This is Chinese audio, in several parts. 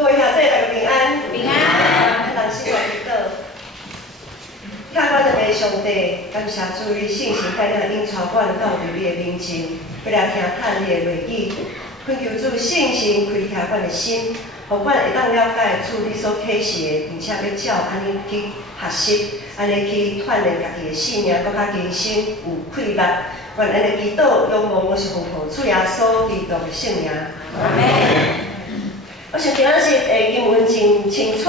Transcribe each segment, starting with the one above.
各位兄弟，大家平安。平安。咱生活祈祷。看阮的美上帝，感谢主你圣神带领因超阮到伫你的面前，要来听叹你的话语。恳求主圣神开启阮的心，互阮会当了解主你所启示的，并且要照安尼去学习，安尼去锻炼家己的性命，搁较人生有快乐。愿安尼祈祷，仰望我是奉靠主耶稣基督的圣名。阿门。我想今仔日经文真清楚，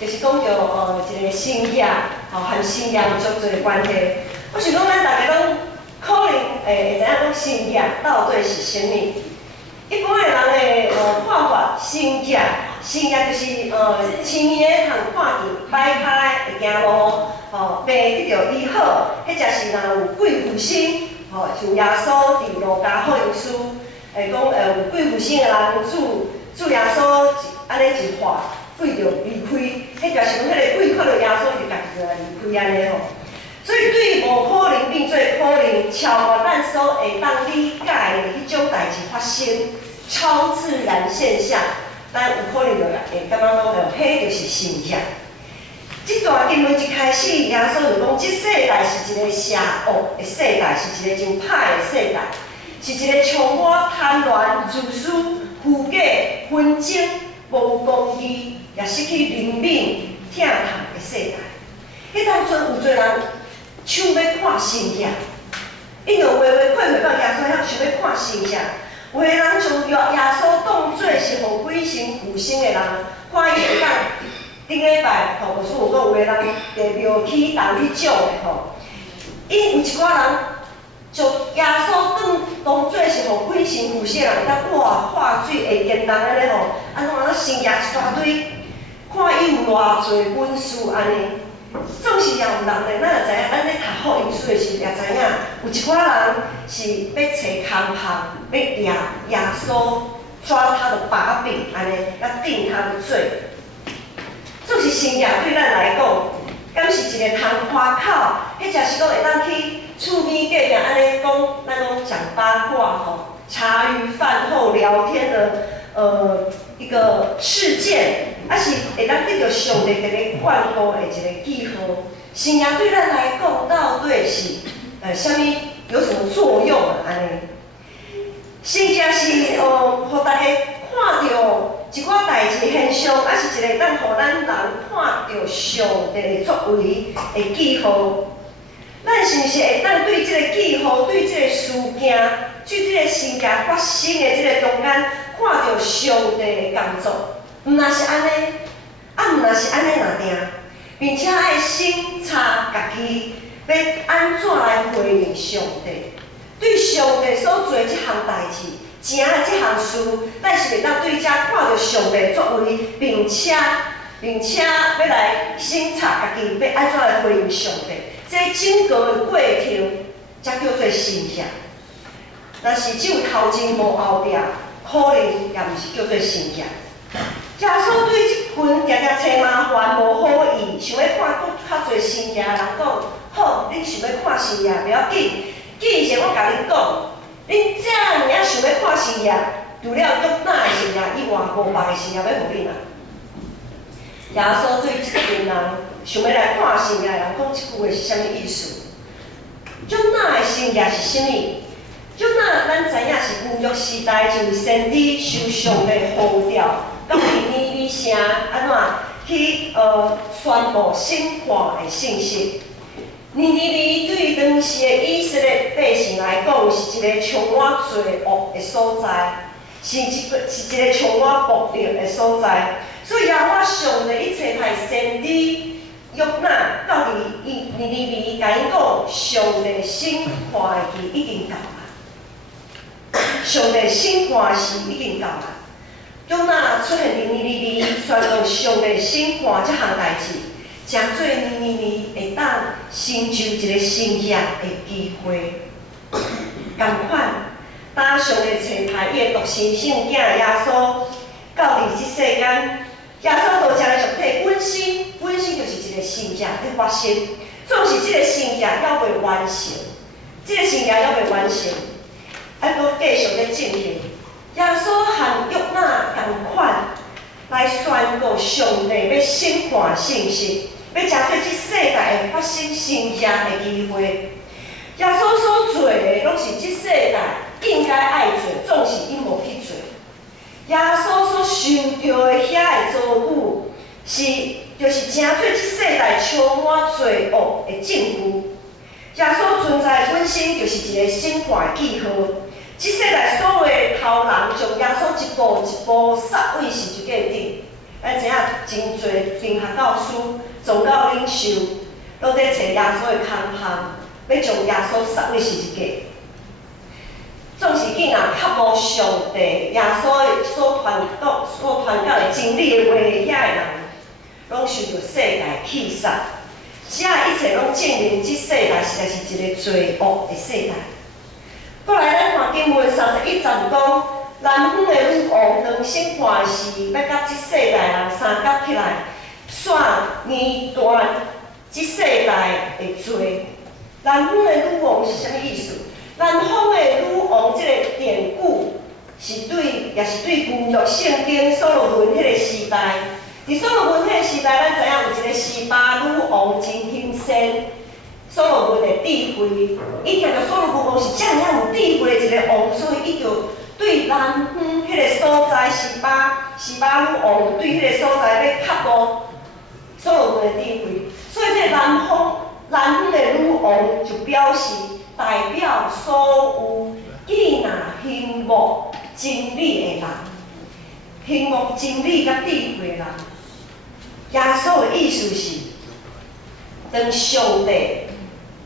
就是讲到一个信仰，和信仰有足侪关系。我想讲咱大家拢可能会知影讲信仰到底是啥物？一般的人看法，信仰就是青年通看见摆开会行路，病得着医好，迄才是人有贵妇心，像耶稣伫路加福音书，讲有贵妇心的人主耶稣安尼一话，贵着离开，迄就是讲迄个贵看到耶稣就家己就来离开安尼吼。所以对无可能变做可能，超越咱所会当理解的迄种代志发生，超自然现象，咱有可能就会感觉讲迄就是信仰。这段经文一开始，耶稣就讲，这世代是一个邪恶的世代，是一个真歹的世代，是一个充满贪婪、自私、虚假、纷争、无公义，也失去灵敏、疼痛的世代。迄当阵有侪人想要看信仰，因为话看袂到耶稣，想要看信仰。有个人将耶稣当作是互鬼神附身的人，看伊会当。顶礼拜无师有讲，有个人伫庙起当去借的吼，因有一寡人将耶稣当作是互鬼神附身的人，会当化水会见人安尼吼，安怎生业一大堆，看伊有偌侪本事安尼。总是也有人咧，咱也知影，咱咧读福音书的时候也知影，有一寡人是要找空拍，要掠耶稣，抓他的把柄安尼，要定他的罪。总是信仰对咱来讲，敢是一个通夸口，迄才是讲会当去厝边隔壁安尼讲，咱讲讲八卦吼，茶余饭后聊天的一个事件，还是会当得到上帝一个灌顾的一个记号。信仰对咱来讲，到底是啥物有什么作用啊？安尼，信仰是互大家看到。一寡代志现象，还是一个当互咱人看到上帝的作为的记号。咱是毋是会当对这个记号、对这个事件、对这个事件发生的这个中间，看到上帝的工作？毋若是安尼，毋若是安尼若定，并且爱审查家己，要安怎来回应上帝？对上帝所做这项代志。正的这项事，咱是袂当对遮看到上帝作为，并且要来审查家己，要安怎来回应上帝。这整个的过程，才叫做信仰。若是只有头前无后壁，可能也毋是叫做信仰。耶稣对即群常常找麻烦、无好意，想要看较侪信仰的人讲，好，恁想要看信仰，袂要紧，既然我甲恁讲。恁遮尔啊想要看信仰，除了约拿的信仰以外，无别的信仰要互恁啊。耶稣对即群人想要来看信仰的人讲即句话是啥物意思？约拿的信仰是啥物？约拿咱知影是旧约时代一位先知受上帝呼召，到尼尼微城安怎去宣布审判的信息。尼尼微对当时的以色列百姓来讲，是一个充满罪恶的所在，是一个充满暴力的所在。所以啊，我上帝一切派先知约拿到尼尼微，甲因讲，上帝审判的期已经到啦。上帝审判的时已经到啦。约拿出现伫尼尼微，宣告上帝审判这项代志。诚做尼尼微会当成就一个新业的机会。同款，当上帝找派伊的独生圣囝耶稣到伫即世间，耶稣道成的上体本身就是一个新业在发生。总是即个新业还未完成，即个新业还未完成，还阁继续咧进行。耶稣和约拿同款来宣宣告上帝要审判信息，要针对这世界会发生新邪的机会。耶稣所做的，拢是这世代应该爱做，总是伊无去做。耶稣所受到的遐个遭遇，就是针对这世代充满罪恶的证据。耶稣存在本身就是一个审判的记号。这世代所有的头人将耶稣一步一步杀为十字架顶。咱知影真侪神学教师、宗教领袖，拢在找耶稣的空项，要将耶稣杀为十字架。总是竟然较无上帝耶稣所传教的真理的话的遐个人，拢受到世界气杀。这一切拢证明这世代实在是一个罪恶的世代。过来，咱看经文31章讲，南方的女王当审判时，要甲这世代人三角起来，选年断这世代的罪。南方的女王是啥物意思？南方的女王这个典故是对，也是对旧约圣经所罗门迄个时代。伫所罗门迄个时代，咱知影有一个示巴女王真兴盛，所罗门的智慧，伊听到所罗门王是遮尔有智慧的一个王，所以伊就对南方迄个所在示巴女王对迄个所在要刻薄所罗门的智慧，所以这南方的女王就表示代表所有记纳兴慕真理的人，兴慕真理甲智慧的人。耶稣的意思是，当上帝，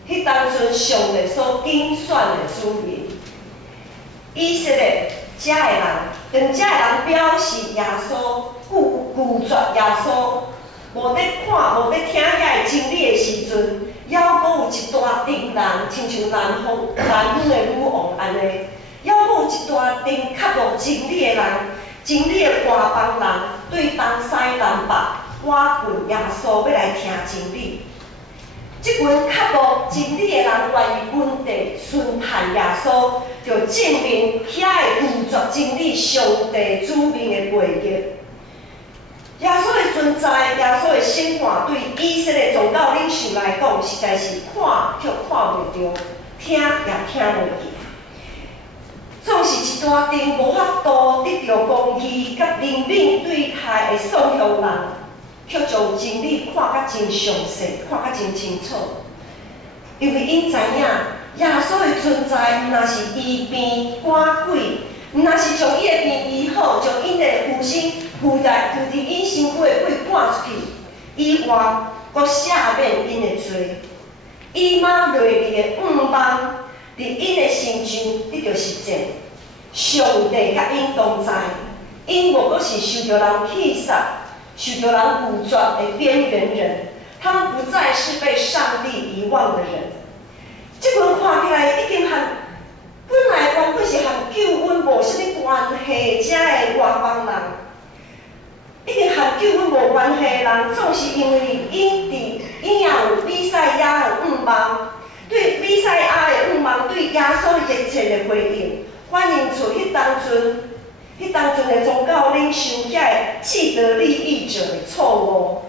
迄当阵上帝所拣选的子民，以色列遮的人，当遮的人表示耶稣拒绝耶稣，无在看、无在听遐个真理的时阵，还阁有一大群人，亲像南方的女王安尼，还阁有一大群较无真理的人，真理的外邦人对东西南北。我群耶稣要来听真理，即群较无真理的人愿意稳定顺从耶稣，就证明遐个拒绝真理上帝子民的背逆。耶稣的存在，耶稣的审判，对以色列宗教领袖来讲，实在是看却看袂着，听也听袂见。总是一大群无法度得到公义甲灵敏对待的丧向人。却将真理看甲真详细，看甲真清楚。因为因知影，耶稣的存在，毋若是医病赶鬼，毋若是将伊的病医好，将因的附身附伫因身躯的鬼赶出去，以外，阁赦免因的罪。以马内利的5万，伫因的身上得到实践。上帝甲因同在，因无阁是受到人弃杀。许多人拒绝的边缘人，他们不再是被上帝遗忘的人。这群看起来已经和本来原本是和救恩无啥物关系遮的外邦人，已经和救恩无关系的人，总是因为因也有比赛亚的5万，对比赛亚的5万对耶稣热切的回应，反映出迄当阵的宗教领袖遐个既得利益者的错误，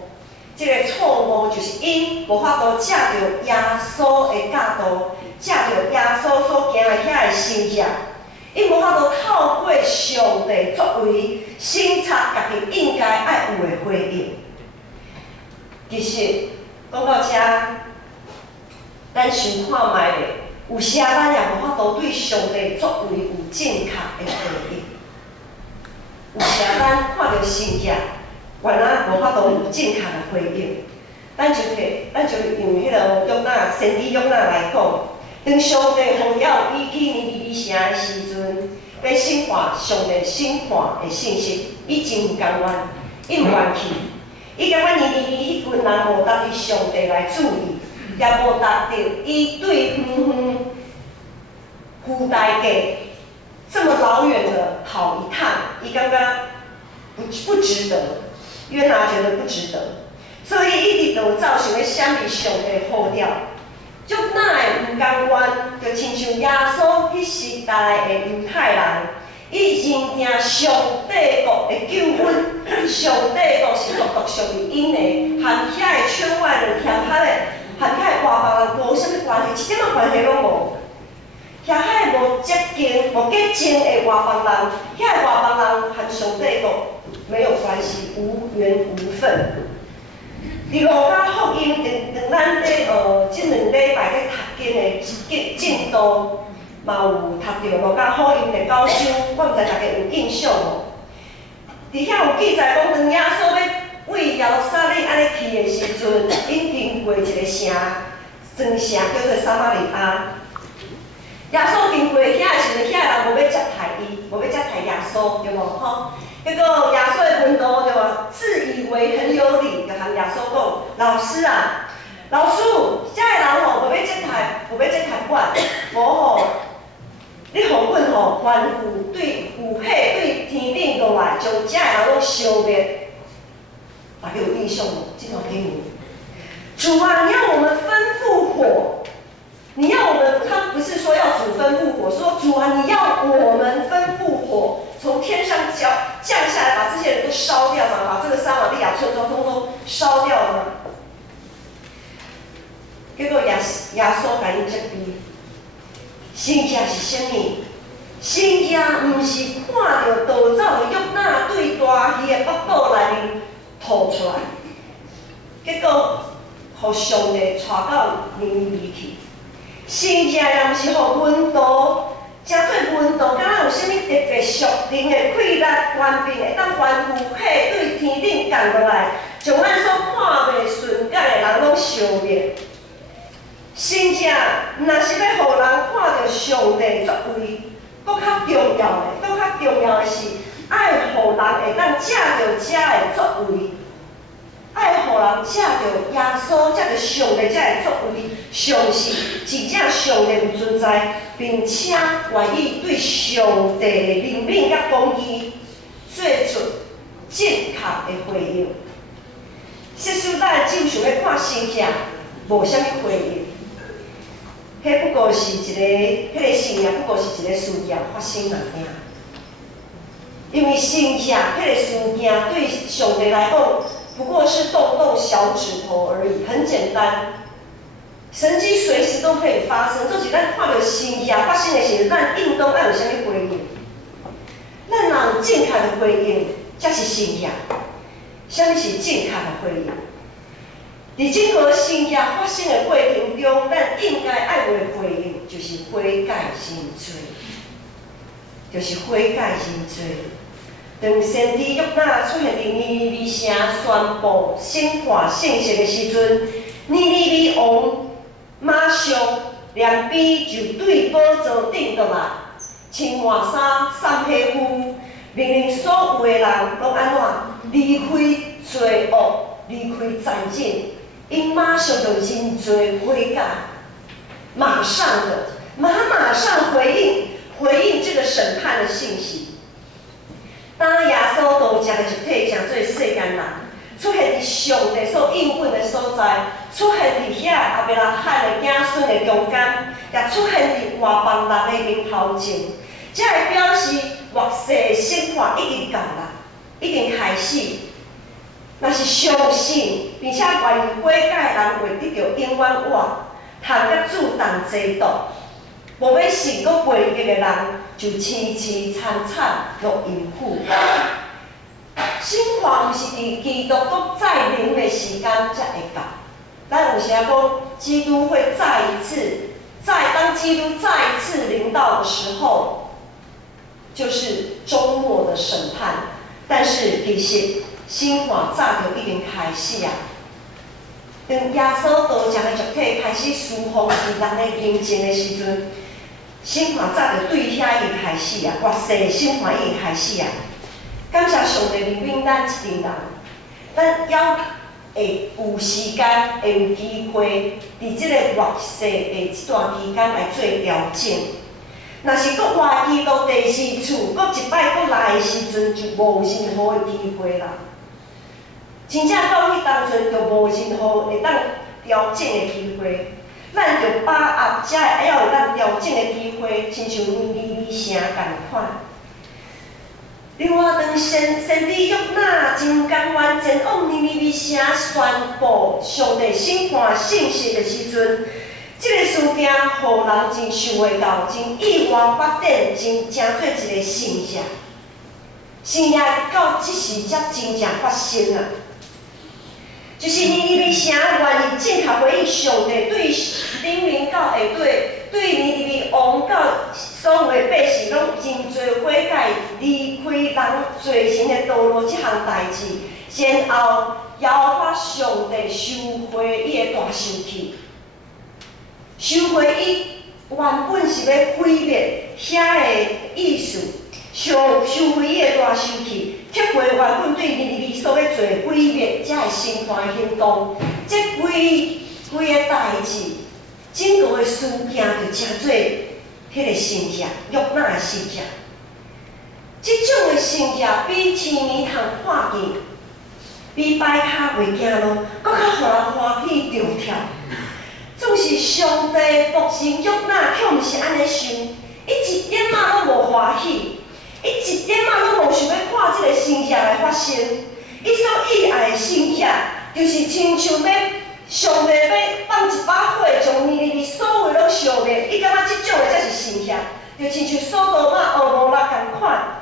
这个错误就是因无法度借着耶稣的教导，借着耶稣所行的遐个神业，因无法度透过上帝作为审查家己应该爱有的回应。其实讲到遮，咱想看卖咧，有时咱也无法度对上帝作为有正确的回应。有时咱看到神业，原来无法度有正确的回应，咱就用迄个约拿先知约拿来讲，当上帝呼召伊去尼尼微城的时阵，要审判上帝审判的信息，伊真有甘愿，伊毋愿去，伊感觉尼尼微迄群人无达伫上帝来注意，也无达到伊对远付代价。这么老远的跑一趟，伊感觉不值得，约拿觉得不值得，所以伊直就造想要闪避上帝呼召，就哪会毋甘愿，就亲像耶稣迄时代的犹太人，伊认定上帝国的救恩，上帝都是独独属于因的，和遐个窗外人嫌遐个，和遐个外邦人无啥物关系，一点仔关系拢无。遐个无洁净、无洁净的外邦人，遐个外邦人和上帝都没有关系，无缘无分。伫路加福音，让咱咧即2礼拜咧读经的进度，嘛有读到路加福音第9章，我毋知大家有印象无？伫遐有记载讲，当耶稣要为耶路撒冷安尼去的时阵，因经过一个城，庄城叫做撒玛利亚。耶稣经过遐的时阵，遐人无要接待伊，无要接待耶稣，对无吼？结果耶稣的门徒对无？自以为很有理，就向耶稣讲：老师啊，老师，遮个人吼无要接待，无要接待阮，无吼，你予阮吼吩咐对有火对天顶落来，将遮个人拢烧灭。大家有印象无？这段经文。主啊，你要我们吩咐火。你要我们，他不是说要主吩咐火，说主啊，你要我们吩咐火从天上降下来，把这些人都烧掉嘛，把这个撒玛利亚村庄通通烧掉嘛。结果耶稣甲因责备，圣经是啥物？圣经毋是看到逃走的约拿对大鱼的腹肚内面吐出来，结果互上帝带到尼尼微去。圣经也毋是互门徒，真做门徒，敢若有啥物特别属灵的气力、权柄，会当吩咐火对天顶降落来，将咱所看袂顺眼的人拢烧灭。圣经若是要互人看到上帝作为，搁较重要的，搁较重要的是爱互人会当借着遮的作为。爱互人借着耶稣，借着上帝才会作为，相信真正上帝有存在，并且愿意对上帝的怜悯甲公义做出正确的回应。实属咱正想要看圣经，无啥物回应，迄不过是一个，迄个信仰不过是一个事件发生而已。因为圣经迄个事件对上帝来讲，不过是动动小指头而已，很简单。神迹随时都可以发生，就是咱看到圣经发生的时候，咱应当要有啥物回应？咱若有正确的回应，才是圣经。啥物是正确的回应？伫整个圣经发生的过程中，咱应该爱有的回应，就是悔改认罪，就是悔改认罪。当先知约拿出现伫尼尼微城宣布审判圣城的时阵，尼尼微王马上两边就对宝座顶落来，穿换衫、散皮肤，命令所有的人拢安怎离开罪恶，离开战争，因马上就认罪悔改，马上回应这个审判的信息。当耶稣道成的一体，成做世间人，出现伫上帝所应允的所在，出现伫遐阿伯拉罕的子孙的中间，也出现伫外邦人的面头前，这会表示末世审判已经到啦，已经开始。若是相信并且愿意悔改的人，会得到永远活，通甲主同齐度。无要信搁背逆的人，就凄凄惨惨落阴府。审判毋是伫基督搁再临的时间才会到。咱有时讲，基督会再一次，当基督再一次临到的时候，就是终末的审判。但是其实审判早就已经开始啊。当耶稣道成的肉体开始释放伫人的面前的时阵，审判早就对遐已经开始啊，末世审判已经开始啊。感谢上帝怜悯咱一群人，咱要会有时间，会有机会，伫即个末世的这段期间来做调整。若是搁活基督第4次，搁一摆搁来的时阵，就无任何的机会啦。真正到迄当阵，就无任何会当调整的机会。咱就把握遮会晓有咱调整的机会，亲像尼尼微城共款。另外，当先知约拿真前往尼尼微城宣布上帝审判信息的时阵，这个事件互人真想袂到，真意外发展，真做一个盛事。盛事到即时才真正发生啊！就是尼尼微城愿意正确回应上帝对人民到下底，对尼尼微王到所有的百姓拢真侪悔改，离开人罪行的道路这项代志，然后邀发上帝收回伊的大生气，收回伊原本是要毁灭遐的意思。收回伊的大生气，撤回原本对尼尼微所要做毁灭，才会审判的行动。这规个代志，整个的事件就真做迄个盛事，约纳的盛事。这种的盛事比青年通看见，比摆卡袂行路，搁较互人欢喜着跳。总是上帝仆人约纳，却毋是安尼想，伊一点仔拢无欢喜。伊一点仔拢无想要看即个盛事来发生，伊所意爱的盛事，就是亲像要上帝要放一把火，将尼尼微所有拢烧灭。伊感觉即种的才是盛事，就亲像索多玛、蛾摩拉共款。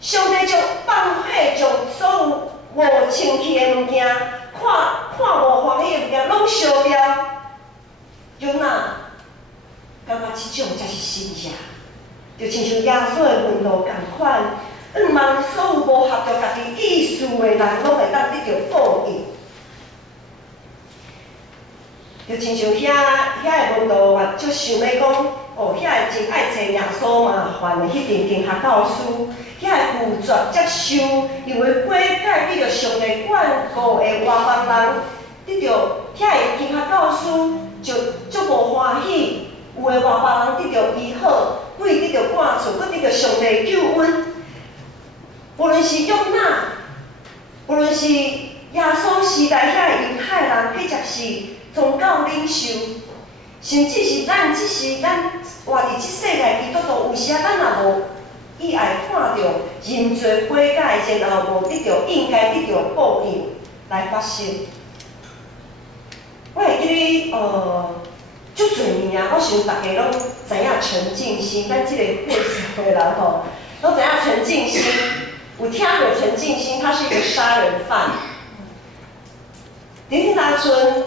上帝将放火，将所有无清气的物件、看无欢喜的物件拢烧掉。约纳感觉即种才是盛事。就亲像耶稣的门路共款，望所有无合着家己意思的人，拢会当得到报应。就亲像遐个门路，我就想要讲，哦，遐个真爱找耶稣麻烦的迄阵经学教师，遐个拒绝接受，因为悔改得到上帝眷顾的外邦人，得到遐个经学教师就足无欢喜。有的外邦人得到医好，鬼得到赶出，搁得到上帝救恩。无论是约纳，无论是耶稣时代遐犹太人去接受宗教领袖，甚至是咱活伫即世界基督徒，有时咱也无意爱看到人罪悔改，然后无得到应该得到的报应来发生。我会记咧足侪物件，我想大家拢知影陈进兴，咱即个会社的人吼，拢知影陈进兴。有听过陈进兴，他是一个杀人犯。伫迄当阵，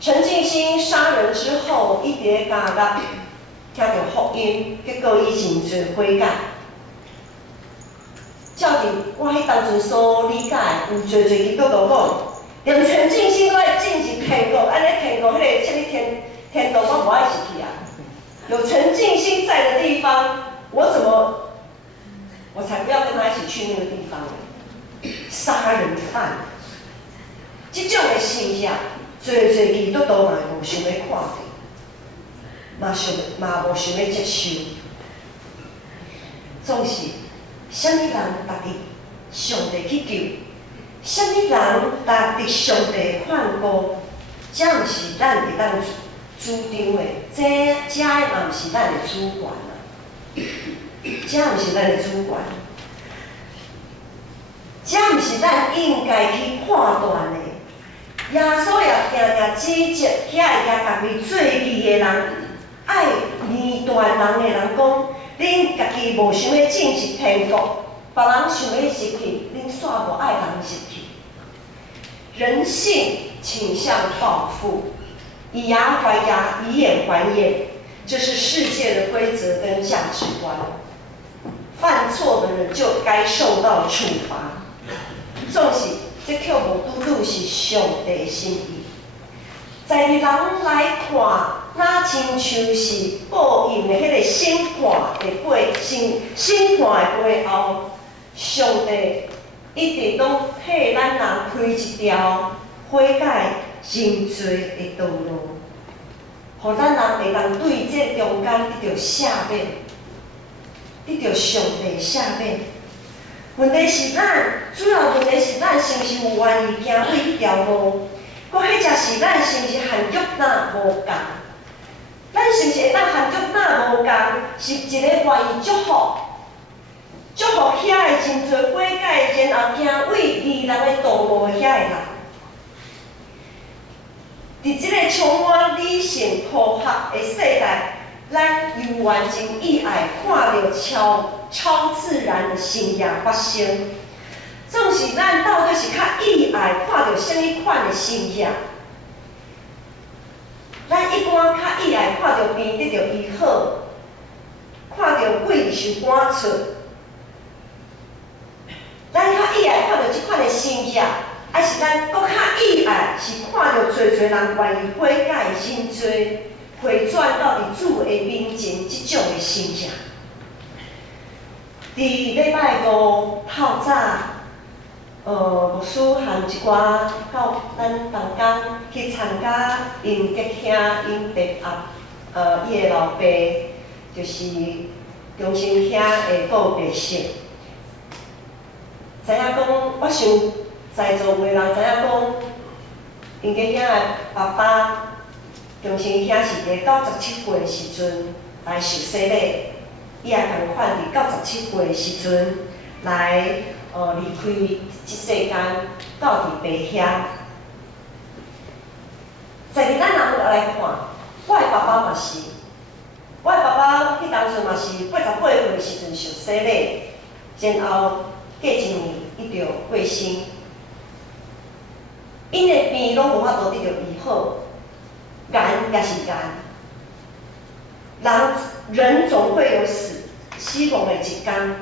陈进兴杀人之后，伊伫咧监狱听到福音，结果伊认罪悔改。照伫我迄当阵所理解，有侪基督徒讲，连陈进兴都爱进入天国，安尼天国迄个啥物天堂我不爱去去啊！有陈进兴在的地方，我才不要跟他一起去那个地方。杀人犯，这种的现象，侪基督徒嘛无想要看到，嘛无想要接受。总是，啥物人值得上帝去救？啥物人值得上帝看顾？这毋是咱会当主张的，这嘛毋是咱的主权啊，这毋是咱的主权，这毋是咱应该去判断的。耶稣也常常指责遐个也家己做义的人，爱念断人的人讲，恁家己无想要进入天国，别人想要入去，恁煞无爱人入去。人性倾向报复。以牙还牙，以眼还眼，这是世界的规则跟价值观。犯错的人就该受到处罚。总是这却无拄拄是上帝的心意。在人来看，那亲像是报应的迄个审判的审判的背后，上帝一直拢替咱人开一条悔改认罪的道路，互咱人会当对这中间得到赦免，得到上帝赦免。问题是主要问题是咱是毋是有愿意行过迄条路？搁迄才是咱是毋是和约纳无共？咱是毋是会当和约纳无共？是一个愿意祝福遐个真侪悔改，然后行为义人的道人。伫即个充满理性科学的世代，咱犹原真意爱看到超自然的现象发生。总是咱到底是较意爱看到什么款的现象？咱一般较意爱看到病得到医好，看到鬼受赶出。咱较意爱看到即款的现象，还是咱搁较意爱是看到侪人愿意悔改认罪，回转到伫主的面前即种的现象。伫礼拜五透早，牧师含一寡到咱同工去参加因吉兄因伯阿伊的老爸，就是中心兄的告别式。知影讲，我想在座每人知影讲，因吉兄的爸爸中心兄是伫97岁的时阵来受洗礼，伊也共款伫97岁的时阵来离开即世间，到伫白乡。在伫咱人来看，我的爸爸嘛是，我的爸爸迄当阵嘛是88岁的时阵受洗礼，然后过一年伊就过身。因的病拢无法度得到医好，癌也是癌。人总会有死亡的一天。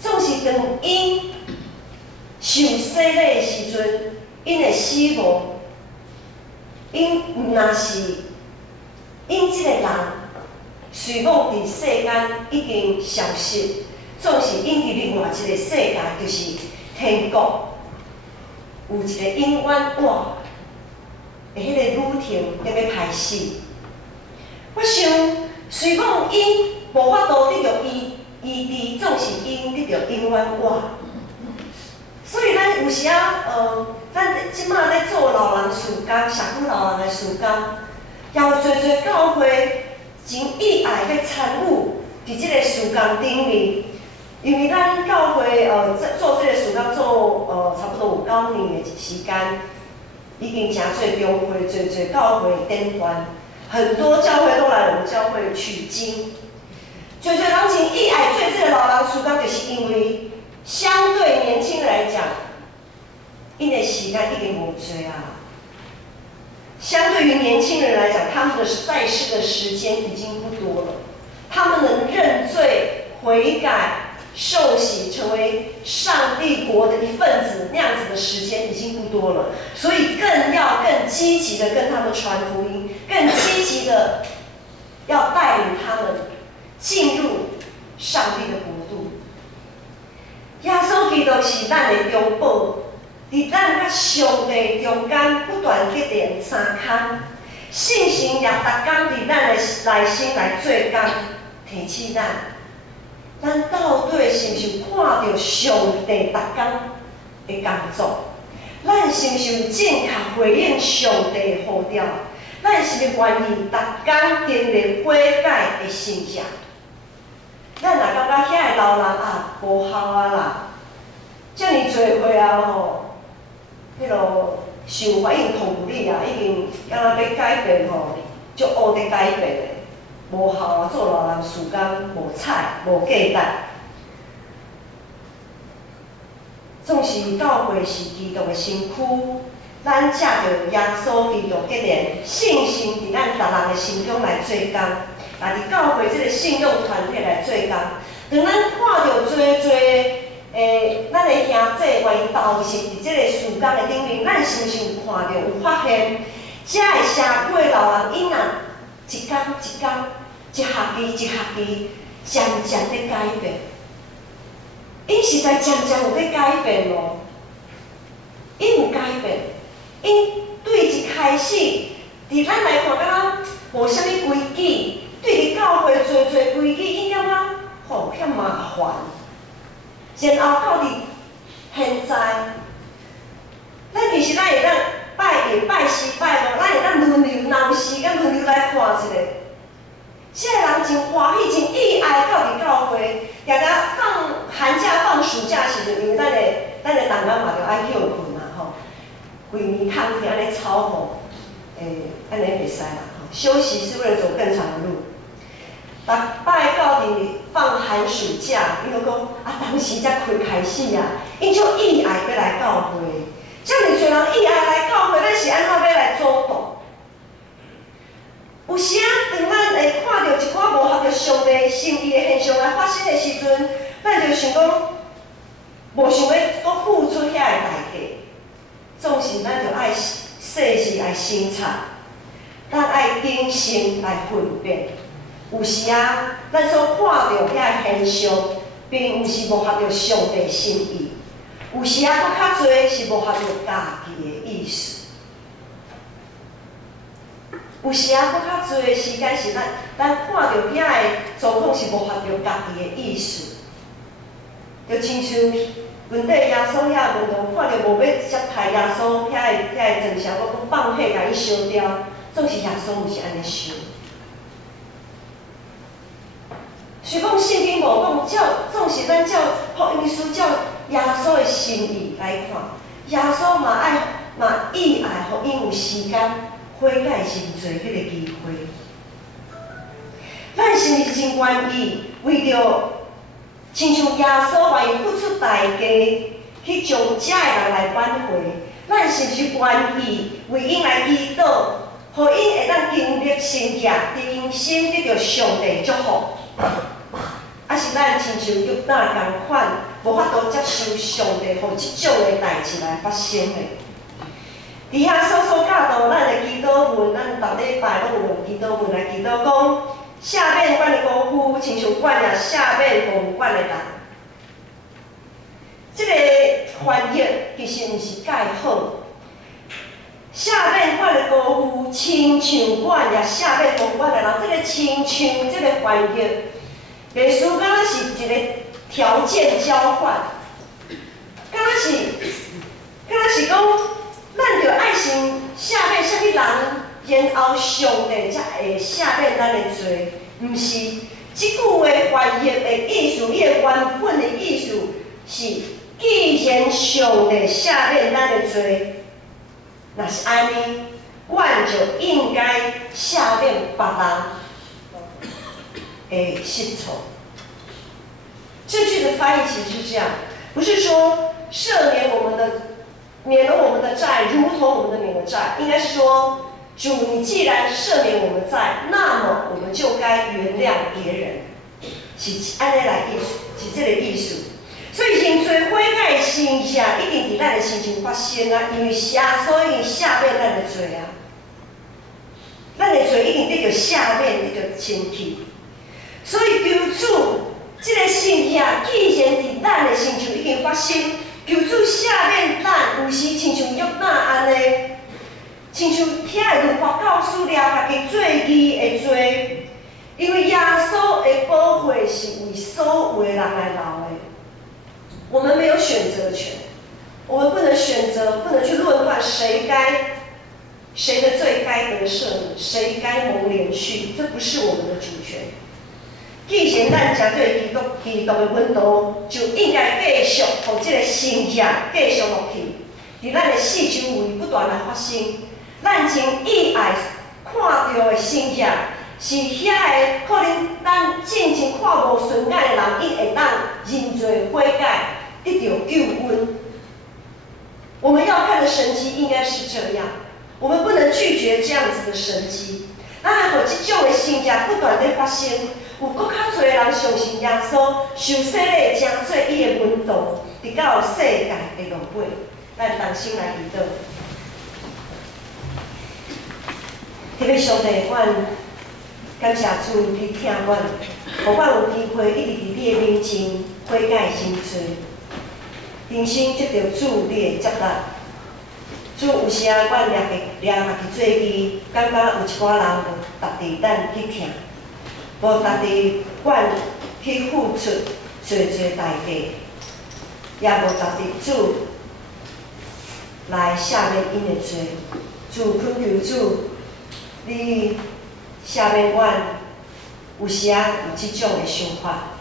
总是当因受洗礼的时阵，因的死亡，因若是因即个人随往伫世间已经消失，总是因伫另外一个世界，就是天国，有一个永远活的迄个旅程在要开始。我想，随往因无法度得到医治，总是因得到永远活。所以咱有时咱即马咧做老人事工，社区老人的事工，也有侪教会真意爱要参与伫即个事工顶面，因为咱教会做即个事工做差不多有9年的时间，已经诚侪中会，侪教会典范，很多教会都来我们教会取经。侪人真意爱做即个老人事工，就是因为相对年轻人来讲，因的时间已经无多啊。相对于年轻人来讲，他们的在世的时间已经不多了。他们能认罪、悔改、受洗，成为上帝国的一份子，那样子的时间已经不多了。所以更要更积极的跟他们传福音，更积极的要带领他们进入上帝的国度。耶稣基督是咱的中保，伫咱甲上帝中间不断结连相牵，信心也逐工伫咱的内心来做工，提醒咱。咱到底是毋是看到上帝逐工的工作？咱是毋是有正确回应上帝的呼召？咱是毋是愿意逐工经历悔改的心情？咱若感觉遐个老人啊无效啊啦，遮尔侪岁啊吼，迄落想法已经控不力啊，已经敢若要改变吼，足乌在改变的，无效啊，做老人事工无彩无价值。总是教会是基督的身躯，咱借着耶稣基督结连信心伫咱逐人的心中来做工。也伫教会即个信用团体来做工，当咱看到侪咱的兄弟愿意投入伫即个事工的顶面，咱是毋是有看到、有发现，遮的社区的老人因啊，一工一工、一学期一学期，渐渐在改变。因实在渐渐有在改变咯，因有改变，因对一开始，伫咱来看，敢若无啥物规矩。对伫教会侪规矩，因感觉吼遐麻烦，然后到伫现在，咱其实咱会当拜礼拜时拜五，咱会当轮流，若有时间轮流来看一下。这个人真欢喜，真意爱到伫教会，常常放寒假、放暑假时阵，因为咱的同学嘛着爱休困嘛吼，规年空天安尼操吼，安尼袂使啦。休息是为了走更长的路。逐摆到伫放寒暑假，伊就讲啊，当时才开始啊，因就意爱要来教会。遮尔侪人意爱来教会，咱是安怎要来主动？有时啊，当咱会看到一寡无合着上帝心意的现象来发生的时阵，咱就想讲，无想要搁付出遐个代价。总是咱就爱世事爱审查，咱爱谨慎来分辨。有时啊，咱所看到遐个现象，并毋是无合着上帝心意。有时啊，搁较侪是无合着家己的意思。有时啊，搁较侪时间是咱看到遐个状况是无合着家己的意思。就亲像原底耶稣遐个门徒看到无要接待耶稣遐个装修，搁放火甲伊烧掉，总是耶稣毋是安尼想。虽讲圣经无讲总是咱照福音书照耶稣的心意来看，耶稣嘛意爱，互因有时间悔改认罪迄个机会。咱是毋是真愿意为着，亲像耶稣愿意付出代价去将遮个人来挽回？咱是毋是愿意为因来祈祷，互因会当经历神迹，伫因生得到上帝祝福？啊，是咱亲像约拿共款，无法度接受上帝互即种的代志来发生的。伫遐所教导咱的祈祷文，咱逐礼拜拢有用祈祷文来祈祷，讲下面管的功夫，亲像管了下面公管的人。即个翻译其实毋是介好。下面管的功夫，亲像管了下面公管的人，这个亲像这个翻译。耶稣敢若是一个条件交换，敢若是讲，咱着爱心赦免啥物人，然后上帝才会赦免咱的罪，毋是。即句话翻译的意思，伊的原本的意思是，既然上帝赦免咱的罪，若是安尼，阮就应该赦免别人。失错。这句的翻译其实是这样，不是说免了我们的债，如同我们的免了债，应该是说，主，你既然赦免我们债，那么我们就该原谅别人，是安尼来意思，是这个意思。所以认罪悔改的心下，一定伫咱的心情发生啊，因为耶稣已经赦免咱的罪啊，咱的罪一定得到赦免，得到清气。所以求主，这个信仰既然伫咱的身上已经发生，求主赦免咱，有时亲像约拿安尼，亲像遐个律法教师掠家己做义的罪，因为耶稣的保护是为所有的人来留的。我们没有选择权，我们不能选择，不能去论断谁的罪该得赦免，谁该蒙连续，这不是我们的主权。既然咱真做基督的门徒，就应该继续互这个信仰继续落去，伫咱的四周围不断来发生。咱真意爱看到的信仰，是遐个可能咱真正看无顺眼的人，伊会当认罪悔改，得到救恩。我们要看的神迹应该是这样，我们不能拒绝这样子的神迹。咱互即种的信仰不断地发生。有搁较侪人相信耶稣，受洗礼成做伊的门徒，直到世界的落尾。咱同心来祈祷。特别上帝，阮感谢主，你听阮，互阮有机会一直伫你的面前悔改认罪，人生得到主你的接纳。主有时啊，阮掠家己做义，感觉有一寡人无值得咱去听。无值得阮去付出侪代价，也无值得主来赦免因的罪。主恳求主，你赦免阮有时啊有即种的想法，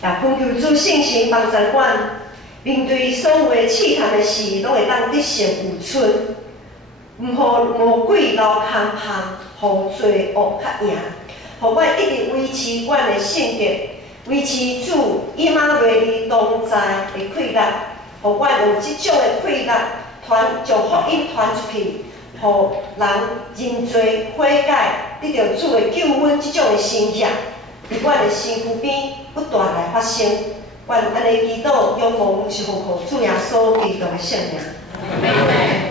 也恳求主圣神帮助阮，面对所有的试探的事，拢会当得胜有存，毋互魔鬼留空巷，互罪恶较赢，互阮一直维持阮的圣洁，维持主以马内利同在的快乐，互阮用即种的快乐将福音传出去，互人认罪悔改，得到主的救恩，即种的心意，伫阮的身躯边不断来发生。阮安尼祈祷，仰望是奉靠主耶稣基督的圣名。